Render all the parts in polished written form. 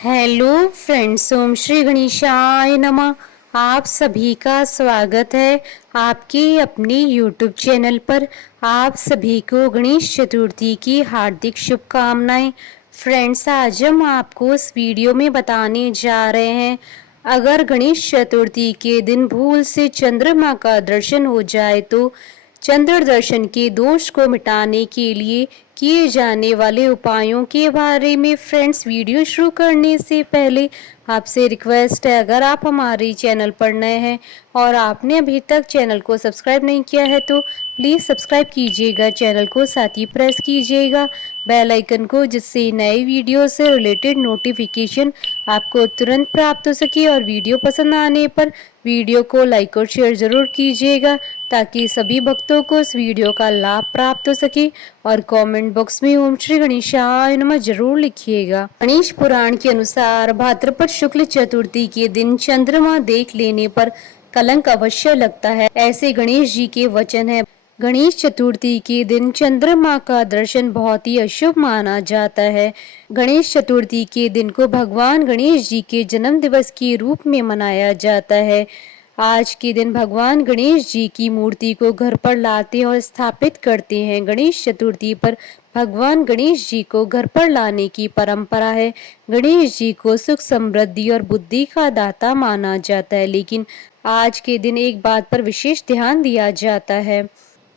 Hello friends, ओम श्री गणेशाय नमः। आप सभी का स्वागत है आपके अपने यूट्यूब चैनल पर। आप सभी को गणेश चतुर्थी की हार्दिक शुभकामनाएं। फ्रेंड्स, आज हम आपको इस वीडियो में बताने जा रहे हैं, अगर गणेश चतुर्थी के दिन भूल से चंद्रमा का दर्शन हो जाए तो चंद्र दर्शन के दोष को मिटाने के लिए किए जाने वाले उपायों के बारे में। फ्रेंड्स, वीडियो शुरू करने से पहले आपसे रिक्वेस्ट है, अगर आप हमारे चैनल पर नए हैं और आपने अभी तक चैनल को सब्सक्राइब नहीं किया है तो प्लीज़ सब्सक्राइब कीजिएगा चैनल को, साथ ही प्रेस कीजिएगा बेल आइकन को, जिससे नए वीडियो से रिलेटेड नोटिफिकेशन आपको तुरंत प्राप्त हो सके। और वीडियो पसंद आने पर वीडियो को लाइक और शेयर ज़रूर कीजिएगा ताकि सभी भक्तों को इस वीडियो का लाभ प्राप्त हो सके। और कमेंट बॉक्स में ओम श्री गणेशाय नमः जरूर लिखिएगा। गणेश पुराण के अनुसार भाद्रपद शुक्ल चतुर्थी के दिन चंद्रमा देख लेने पर कलंक अवश्य लगता है, ऐसे गणेश जी के वचन है। गणेश चतुर्थी के दिन चंद्रमा का दर्शन बहुत ही अशुभ माना जाता है। गणेश चतुर्थी के दिन को भगवान गणेश जी के जन्म दिवस के रूप में मनाया जाता है। आज के दिन भगवान गणेश जी की मूर्ति को घर पर लाते और स्थापित करते हैं। गणेश चतुर्थी पर भगवान गणेश जी को घर पर लाने की परंपरा है। गणेश जी को सुख, समृद्धि और बुद्धि का दाता माना जाता है, लेकिन आज के दिन एक बात पर विशेष ध्यान दिया जाता है।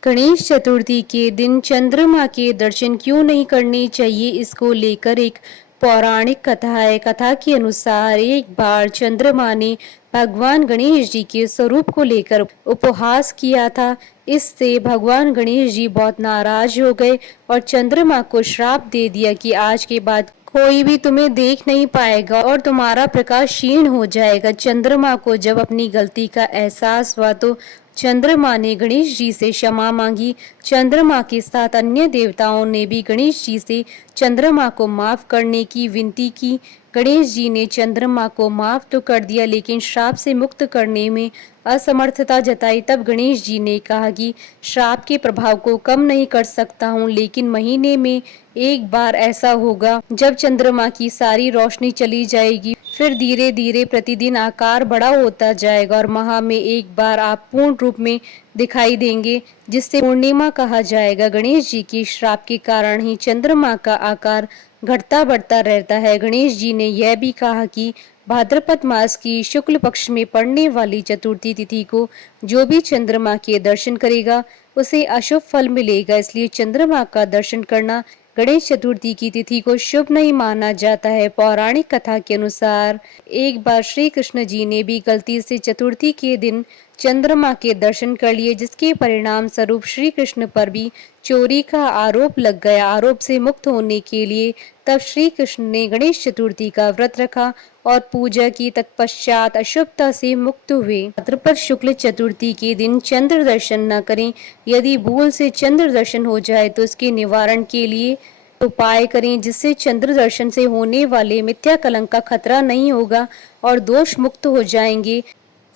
गणेश चतुर्थी के दिन चंद्रमा के दर्शन क्यों नहीं करने चाहिए, इसको लेकर एक पौराणिक कथा है। कथा के अनुसार एक बार चंद्रमा ने भगवान गणेश जी के स्वरूप को लेकर उपहास किया था। इससे भगवान गणेश जी बहुत नाराज हो गए और चंद्रमा को श्राप दे दिया कि आज के बाद कोई भी तुम्हें देख नहीं पाएगा और तुम्हारा प्रकाश क्षीण हो जाएगा। चंद्रमा को जब अपनी गलती का एहसास हुआ तो चंद्रमा ने गणेश जी से क्षमा मांगी। चंद्रमा के साथ अन्य देवताओं ने भी गणेश जी से चंद्रमा को माफ करने की विनती की। गणेश जी ने चंद्रमा को माफ तो कर दिया, लेकिन श्राप से मुक्त करने में असमर्थता जताई। तब गणेश जी ने कहा कि श्राप के प्रभाव को कम नहीं कर सकता हूँ, लेकिन महीने में एक बार ऐसा होगा जब चंद्रमा की सारी रोशनी चली जाएगी, फिर धीरे धीरे प्रतिदिन आकार बड़ा होता जाएगा और माह में एक बार आप पूर्ण रूप में दिखाई देंगे, जिससे पूर्णिमा कहा जाएगा। गणेश जी की श्राप के कारण ही चंद्रमा का आकार घटता बढ़ता रहता है। गणेश जी ने यह भी कहा कि भाद्रपद मास की शुक्ल पक्ष में पड़ने वाली चतुर्थी तिथि को जो भी चंद्रमा के दर्शन करेगा उसे अशुभ फल मिलेगा, इसलिए चंद्रमा का दर्शन करना गणेश चतुर्थी की तिथि को शुभ नहीं माना जाता है। पौराणिक कथा के अनुसार एक बार श्री कृष्ण जी ने भी गलती से चतुर्थी के दिन चंद्रमा के दर्शन कर लिए, जिसके परिणाम स्वरूप श्री कृष्ण पर भी चोरी का आरोप लग गया। आरोप से मुक्त होने के लिए तब श्री कृष्ण ने गणेश चतुर्थी का व्रत रखा और पूजा की। तत्पश्चात अशुभता से मुक्त हुए। भाद्रपद शुक्ल चतुर्थी के दिन चंद्र दर्शन न करें। यदि भूल से चंद्र दर्शन हो जाए तो इसके निवारण के लिए उपाय करें, जिससे चंद्र दर्शन से होने वाले मिथ्या कलंक का खतरा नहीं होगा और दोष मुक्त हो जाएंगे।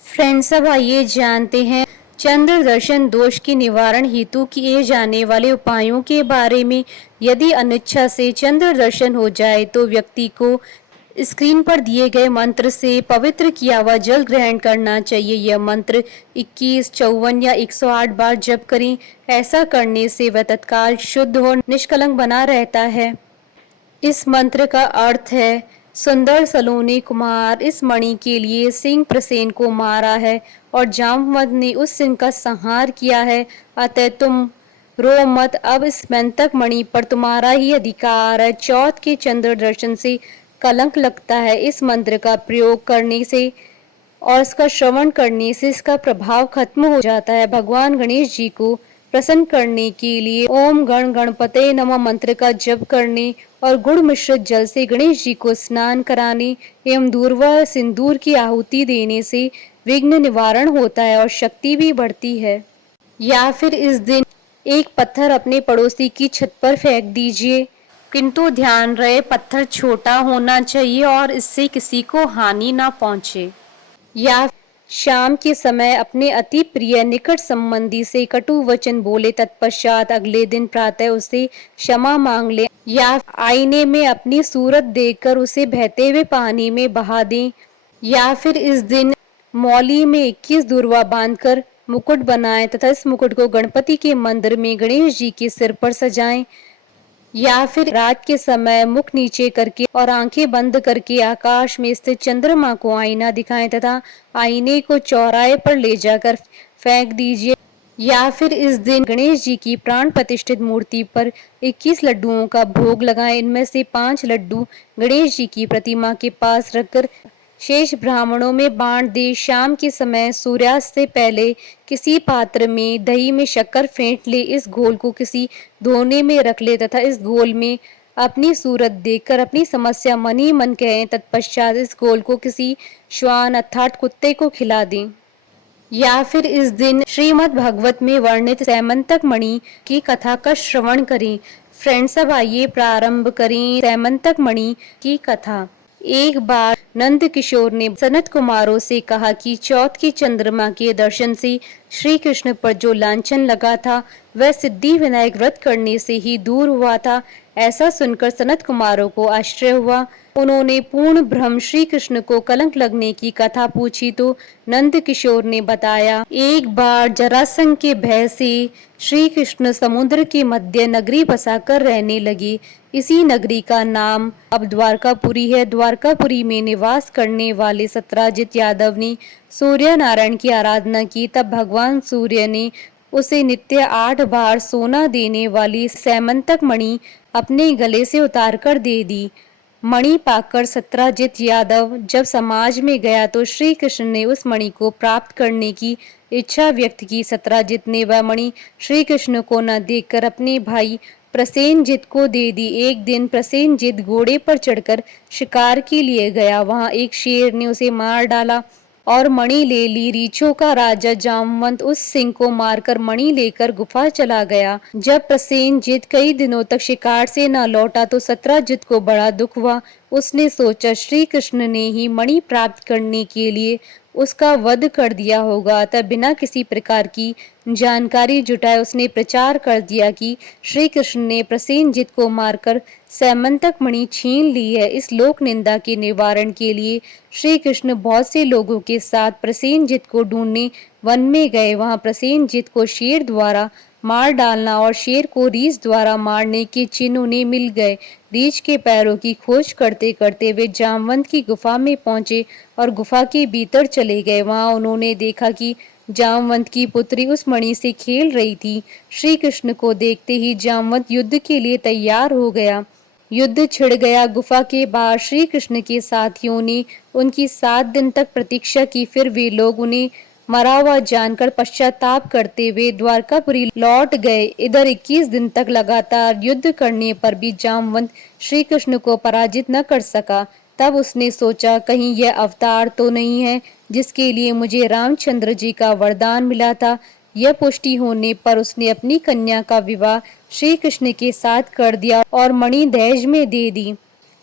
फ्रेंड्स, अब आइए जानते हैं चंद्र दर्शन दोष के निवारण हेतु किए जाने वाले उपायों के बारे में। यदि अनिच्छा से चंद्र दर्शन हो जाए तो व्यक्ति को स्क्रीन पर दिए गए मंत्र से पवित्र किया हुआ जल ग्रहण करना चाहिए। यह मंत्र 21, 54 या 108 बार जप करें। ऐसा करने से वह तत्काल शुद्ध और निष्कलंक बना रहता है। इस मंत्र का अर्थ है, सुंदर सलोनी कुमार इस मणि के लिए सिंह प्रसेन को मारा है और जामवंत ने उस सिंह का संहार किया है, अतः तुम रो मत। अब इस मंतक मणि पर तुम्हारा ही अधिकार है। चौथ के चंद्र दर्शन से कलंक लगता है। इस मंत्र का प्रयोग करने से और इसका श्रवण करने से इसका प्रभाव खत्म हो जाता है। भगवान गणेश जी को प्रसन्न करने के लिए ओम गण गणपते नमः मंत्र का जप करने और गुड़ मिश्रित जल से गणेश जी को स्नान कराने एवं दूर्वा सिंदूर की आहुति देने से विघ्न निवारण होता है और शक्ति भी बढ़ती है। या फिर इस दिन एक पत्थर अपने पड़ोसी की छत पर फेंक दीजिए, किंतु ध्यान रहे पत्थर छोटा होना चाहिए और इससे किसी को हानि ना पहुंचे। या शाम के समय अपने अति प्रिय निकट संबंधी से कटु वचन बोले, तत्पश्चात अगले दिन प्रातः उसे क्षमा मांग ले या आईने में अपनी सूरत देखकर उसे बहते हुए पानी में बहा दें, या फिर इस दिन मौली में 21 दूर्वा बांधकर मुकुट बनाएं तथा इस मुकुट को गणपति के मंदिर में गणेश जी के सिर पर सजाएं, या फिर रात के समय मुख नीचे करके और आंखें बंद करके आकाश में स्थित चंद्रमा को आईना दिखाएं तथा आईने को चौराहे पर ले जाकर फेंक दीजिए, या फिर इस दिन गणेश जी की प्राण प्रतिष्ठित मूर्ति पर 21 लड्डुओं का भोग लगाएं। इनमें से 5 लड्डू गणेश जी की प्रतिमा के पास रखकर शेष ब्राह्मणों में बांट दे। शाम के समय सूर्यास्त से पहले किसी पात्र में दही में शक्कर फेंट ले, इस घोल को किसी धोने में रख ले तथा इस घोल में अपनी सूरत देखकर अपनी समस्या मन ही मन कहें। तत्पश्चात इस घोल को किसी श्वान अर्थात कुत्ते को खिला दें, या फिर इस दिन श्रीमद् भागवत में वर्णित सैमंतक मणि की कथा का श्रवण करें। फ्रेंड्स, अब आइए प्रारंभ करें सैमंतक मणि की कथा। एक बार नंद किशोर ने सनत कुमारों से कहा कि चौथ की चंद्रमा के दर्शन से श्री कृष्ण पर जो लांछन लगा था वह सिद्धि विनायक व्रत करने से ही दूर हुआ था। ऐसा सुनकर सनत कुमारों को आश्चर्य हुआ। उन्होंने पूर्ण भ्रम श्री कृष्ण को कलंक लगने की कथा पूछी तो नंद किशोर ने बताया, एक बार जरासंध के भय से श्री कृष्ण समुद्र के मध्य नगरी बसाकर रहने लगे। इसी नगरी का नाम अब द्वारकापुरी है। द्वारकापुरी में निवास करने वाले सत्राजित यादव ने सूर्य नारायण की आराधना की। तब भगवान सूर्य ने उसे नित्य 8 बार सोना देने वाली सैमंतक मणि अपने गले से उतारकर दे दी। मणि पाकर सत्राजित यादव जब समाज में गया तो श्री कृष्ण ने उस मणि को प्राप्त करने की इच्छा व्यक्त की। सत्राजित ने वह मणि श्री कृष्ण को न देखकर अपने भाई प्रसेनजित को दे दी। एक दिन प्रसेनजित घोड़े पर चढ़कर शिकार के लिए गया। वहां एक शेर ने उसे मार डाला और मणि ले ली। रीछों का राजा जामवंत उस सिंह को मारकर मणि लेकर गुफा चला गया। जब प्रसेनजित कई दिनों तक शिकार से न लौटा तो सत्राजित को बड़ा दुख हुआ। उसने सोचा श्री कृष्ण ने ही मणि प्राप्त करने के लिए उसका वध कर दिया होगा। तब बिना किसी प्रकार की जानकारी जुटाए उसने प्रचार कर दिया कि श्री कृष्ण ने प्रसेनजित को मारकर सैमंतक मणि छीन ली है। इस लोक निंदा के निवारण के लिए श्री कृष्ण बहुत से लोगों के साथ प्रसेनजित को ढूंढने वन में गए। वहां प्रसेनजित को शेर द्वारा मार डालना और शेर को रीछ द्वारा मारने के चिन्ह उन्हें मिल गए। रीछ के पैरों की खोज करते करते वे जामवंत की गुफा में पहुंचे और गुफा के भीतर चले गए। वहां उन्होंने देखा कि जामवंत की पुत्री उस मणि से खेल रही थी। श्री कृष्ण को देखते ही जामवंत युद्ध के लिए तैयार हो गया। युद्ध छिड़ गया। गुफा के बाहर श्री कृष्ण के साथियों ने उनकी 7 दिन तक प्रतीक्षा की। फिर वे लोग उन्हें मरा हुआ जानकर पश्चाताप करते हुए द्वारकापुरी लौट गए। इधर 21 दिन तक लगातार युद्ध करने पर भी जामवंत श्री कृष्ण को पराजित न कर सका। तब उसने सोचा, कहीं यह अवतार तो नहीं है जिसके लिए मुझे रामचंद्र जी का वरदान मिला था। यह पुष्टि होने पर उसने अपनी कन्या का विवाह श्री कृष्ण के साथ कर दिया और मणि दहेज में दे दी।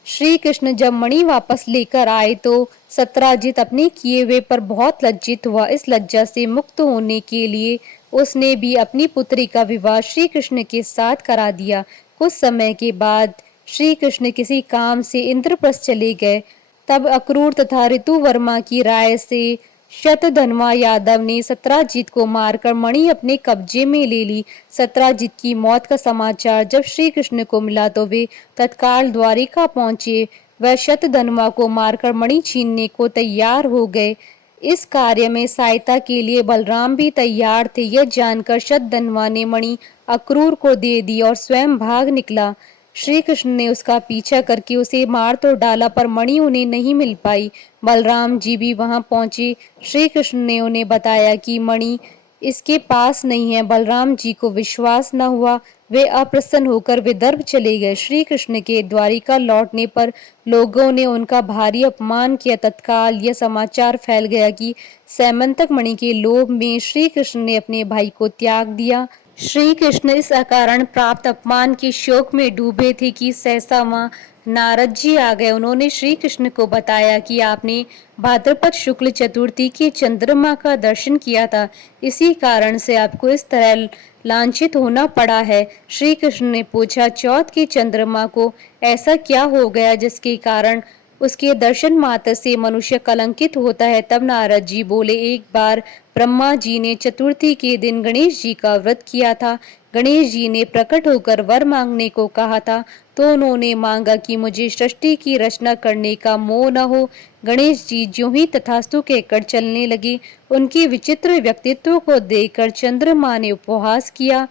श्री कृष्ण जब मणि वापस लेकर आए तो सत्राजित अपने किए हुए पर बहुत लज्जित हुआ। इस लज्जा से मुक्त होने के लिए उसने भी अपनी पुत्री का विवाह श्री कृष्ण के साथ करा दिया। कुछ समय के बाद श्री कृष्ण किसी काम से इंद्रप्रस्थ चले गए। तब अक्रूर तथा ऋतुवर्मा की राय से शतधनवा यादव ने सत्राजित को मारकर मणि अपने कब्जे में ले ली। सत्राजित की मौत का समाचार जब श्री कृष्ण को मिला तो वे तत्काल द्वारिका पहुंचे। वह शतधनवा को मारकर मणि छीनने को तैयार हो गए। इस कार्य में सहायता के लिए बलराम भी तैयार थे। यह जानकर शतधनवा ने मणि अक्रूर को दे दी और स्वयं भाग निकला। श्री कृष्ण ने उसका पीछा करके उसे मार तो डाला पर मणि उन्हें नहीं मिल पाई। बलराम जी भी वहां पहुंचे। श्री कृष्ण ने उन्हें बताया कि मणि इसके पास नहीं है। बलराम जी को विश्वास न हुआ। वे अप्रसन्न होकर विदर्भ चले गए। श्री कृष्ण के द्वारिका लौटने पर लोगों ने उनका भारी अपमान किया। तत्काल यह समाचार फैल गया कि सैमंतक मणि के लोभ में श्री कृष्ण ने अपने भाई को त्याग दिया। श्री कृष्ण इस अकारण प्राप्त अपमान के शोक में डूबे थे कि सहसा वहां नारद जी आ गए। उन्होंने श्री कृष्ण को बताया कि आपने भाद्रपद शुक्ल चतुर्थी के चंद्रमा का दर्शन किया था, इसी कारण से आपको इस तरह लांछित होना पड़ा है। श्री कृष्ण ने पूछा, चौथ के चंद्रमा को ऐसा क्या हो गया जिसके कारण उसके दर्शन मात्र से मनुष्य कलंकित होता है। तब नारद जी बोले, एक बार ब्रह्मा जी ने चतुर्थी के दिन गणेश जी का व्रत किया था। गणेश जी ने प्रकट होकर वर मांगने को कहा था, तो उन्होंने मांगा कि मुझे सृष्टि की रचना करने का मोह न हो। गणेश जी ज्यों ही तथास्तु कहकर चलने लगे। उनके विचित्र व्यक्तित्व को देखकर चंद्रमा ने उपहास किया।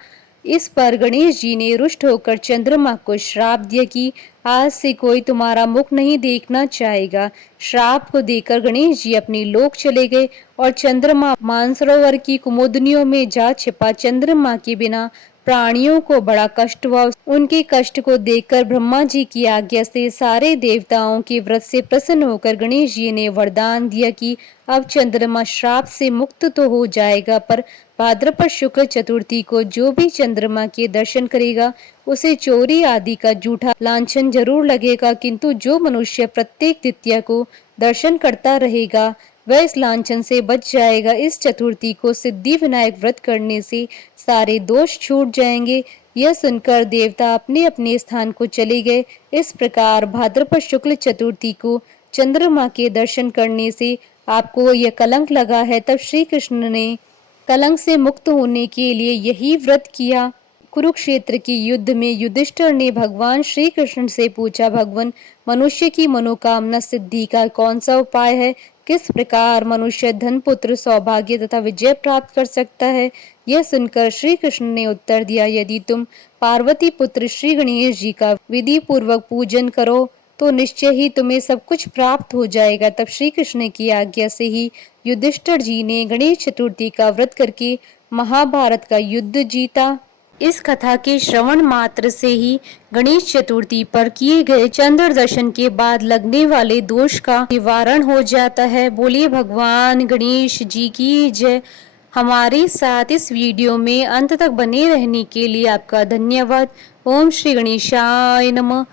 इस पर गणेश जी ने रुष्ट होकर चंद्रमा को श्राप दिया कि आज से कोई तुम्हारा मुख नहीं देखना चाहेगा। श्राप को देकर गणेश जी अपनी लोक चले गए और चंद्रमा मानसरोवर की कुमुदनियों में जा छिपा। चंद्रमा के बिना प्राणियों को बड़ा कष्ट हुआ। उनके कष्ट को देखकर ब्रह्मा जी की आज्ञा से सारे देवताओं के व्रत से प्रसन्न होकर गणेश जी ने वरदान दिया कि अब चंद्रमा श्राप से मुक्त तो हो जाएगा, पर भाद्रपद शुक्ल चतुर्थी को जो भी चंद्रमा के दर्शन करेगा उसे चोरी आदि का झूठा लांछन जरूर लगेगा, किंतु जो मनुष्य प्रत्येक द्वितीया को दर्शन करता रहेगा वह इस लांछन से बच जाएगा। इस चतुर्थी को सिद्धि विनायक व्रत करने से सारे दोष छूट जाएंगे। यह सुनकर देवता अपने अपने स्थान को चले गए। इस प्रकार भाद्रपद शुक्ल चतुर्थी को चंद्रमा के दर्शन करने से आपको यह कलंक लगा है। तब श्री कृष्ण ने कलंक से मुक्त होने के लिए यही व्रत किया। कुरुक्षेत्र के युद्ध में युधिष्ठिर ने भगवान श्री कृष्ण से पूछा, भगवान, मनुष्य की मनोकामना सिद्धि का कौन सा उपाय है? किस प्रकार मनुष्य धन, पुत्र, सौभाग्य तथा विजय प्राप्त कर सकता है? यह सुनकर श्री कृष्ण ने उत्तर दिया, यदि तुम पार्वती पुत्र श्री गणेश जी का विधि पूर्वक पूजन करो तो निश्चय ही तुम्हें सब कुछ प्राप्त हो जाएगा। तब श्री कृष्ण की आज्ञा से ही युधिष्ठिर जी ने गणेश चतुर्थी का व्रत करके महाभारत का युद्ध जीता। इस कथा के श्रवण मात्र से ही गणेश चतुर्थी पर किए गए चंद्र दर्शन के बाद लगने वाले दोष का निवारण हो जाता है। बोलिए भगवान गणेश जी की जय। हमारे साथ इस वीडियो में अंत तक बने रहने के लिए आपका धन्यवाद। ओम श्री गणेशाय नमः।